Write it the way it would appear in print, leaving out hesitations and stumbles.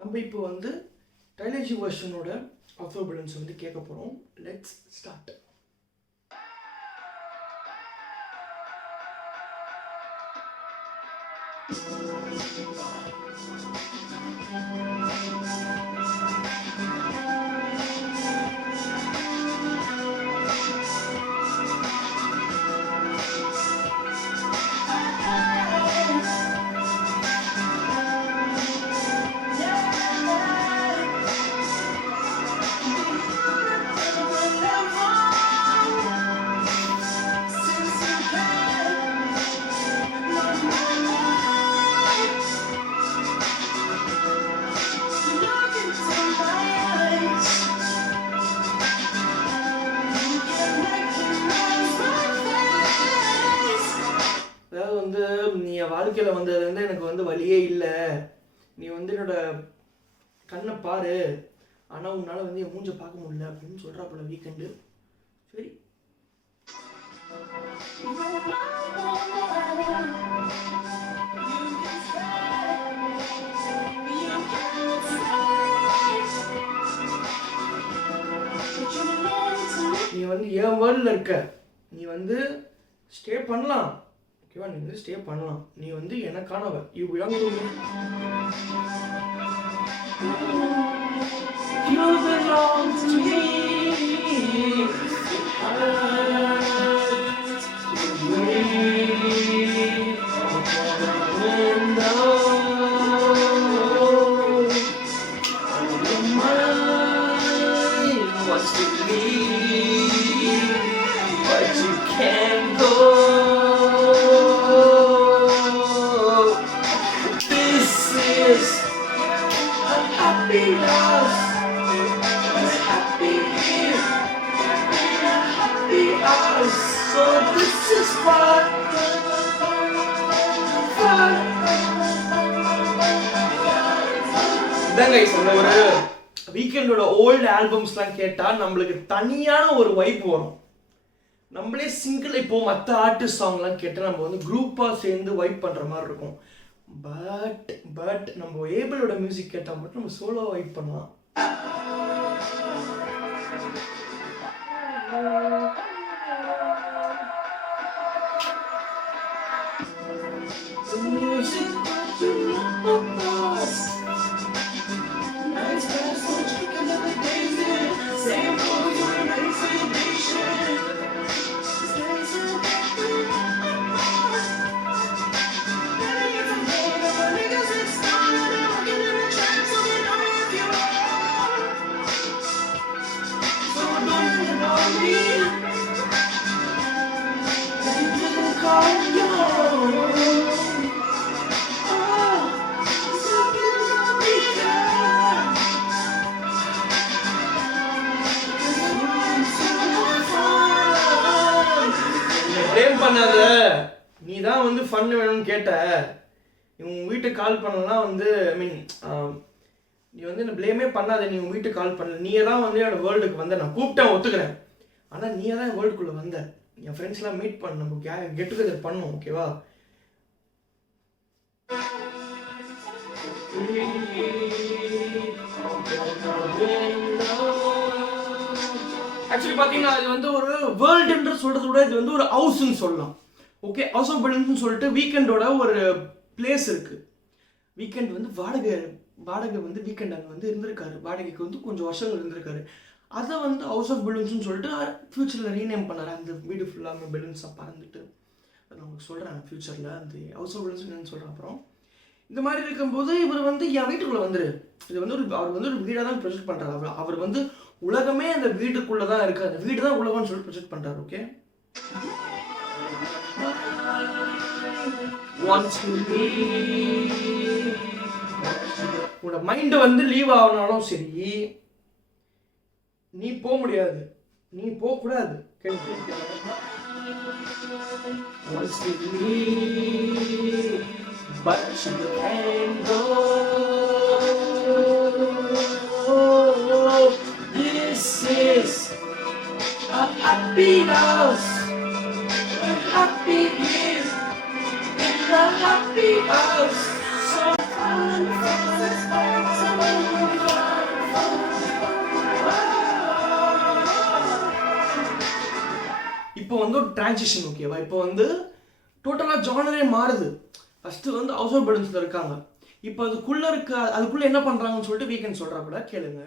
நம்ம இப்போ வந்து ட்ரைலஜி வெர்ஷனோட ஆஃபர் பலூன்ஸ் வந்து கேட்க போகிறோம். Let's start. அதாவது வந்து நீ என் வாழ்க்கையில் வந்ததுலேருந்து எனக்கு வந்து வழியே இல்லை, நீ வந்து என்னோட கண்ணை பாரு, ஆனால் உன்னால் வந்து என் மூஞ்சை பார்க்க முடியல அப்படின்னு சொல்கிறா போல வீக்கெண்டு. சரி, நீ வந்து என் வேர்ல்டில் இருக்க, நீ வந்து ஸ்டே பண்ணலாம், ஓகேவா? நீ வந்து ஸ்டே பண்ணலாம், நீ வந்து எனக்கானவ, you belong to me, you belong to me, so this is fun. இதாங்க இந்த ஒரு வீக்கெண்டோட ஓல்டு ஆல்பம்ஸ்லாம் கேட்டால் நம்மளுக்கு தனியான ஒரு வைப் வரும். நம்மளே சிங்கிள் இப்போ மற்ற ஆர்டிஸ்ட் சாங்லாம் கேட்டால் நம்ம வந்து குரூப்பாக சேர்ந்து வைப் பண்ணுற மாதிரி இருக்கும். பட் நம்ம ஏபிளோட மியூசிக் கேட்டால் மட்டும் நம்ம சோலோ வைப் பண்ணலாம். ப்ளேம் பண்ணாத, நீ தான் வந்து ஃபன் வேணும்னு கேட்ட, உன் வீட்டுக்கு கால் பண்ணலாம் வந்து ஐ மீன் நீ வந்து என்ன ப்ளேமே பண்ணாத, நீ உன் வீட்டுக்கு கால் பண்ணல, நீயே தான் வந்து என்னோட வேர்ல்டுக்கு வந்த, நான் கூப்பிட்டேன் ஒத்துக்கிறேன், ஆனால் நீயே தான் என் வேர்ல்டுக்குள்ளே வந்த, என் ஃப்ரெண்ட்ஸ்லாம் மீட் பண்ண, நம்ம கெட் டுகெதர் பண்ணோம், ஓகேவா? ஆக்சுவலி பார்த்தீங்கன்னா அது வந்து ஒரு வேர்ல்டுன்ற சொல்கிறத விட இது வந்து ஒரு ஹவுஸ்ன்னு சொல்லலாம். ஓகே, ஹவுஸ் ஆஃப் பலூன்ஸ்னு சொல்லிட்டு வீக்கெண்டோட ஒரு பிளேஸ் இருக்குது. வீக்கெண்ட் வந்து வாடகை வந்து வீக்கெண்ட் அங்கே வந்து இருந்திருக்காரு, வாடகைக்கு வந்து கொஞ்சம் வருஷங்கள் இருந்திருக்காரு. அதை வந்து ஹவுஸ் ஆஃப் பலூன்ஸ்னு சொல்லிட்டு ஃப்யூச்சரில் ரீநேம் பண்ணார். அந்த வீடு ஃபுல்லாக பலூன்ஸாக பறந்துட்டு அது நான் உங்களுக்கு சொல்கிறேன் ஃப்யூச்சரில் அந்த ஹவுஸ் ஆஃப் பலூன்ஸ் என்னன்னு சொல்கிறேன். அப்புறம் இந்த மாதிரி இருக்கும்போது இவர் வந்து என் வீட்டுக்குள்ளே வந்துரு, இது வந்து அவர் வந்து ஒரு வீடாக தான் ப்ரொஜெக்ட் பண்ணுறாரு. அவர் வந்து உலகமே அந்த வீட்டுக்குள்ளே தான் இருக்குது, அந்த வீடு தான் உலகம்னு சொல்லிட்டு ப்ரொஜெக்ட் பண்ணுறாரு. ஓகே, உன்னோட மைண்டு வந்து லீவ் ஆகினாலும் சரி, நீ போக முடியாது, நீ போகக்கூடாது. But you can go. This is a happy house, a happy year in a happy house. So fun, fun, fun, fun. இப்போ வந்து ஒரு டிரான்சிஷன், ஓகேவா? இப்போ வந்து டோட்டலாக ஜானரே மாறுது. ஃபஸ்ட்டு வந்து ஹவுஸ் ஆஃப் பர்டன்ஸில் இருக்காங்க, இப்போ அதுக்குள்ளே என்ன பண்ணுறாங்கன்னு சொல்லிட்டு வீக்கெண்ட் சொல்கிறாப்புல கேளுங்க.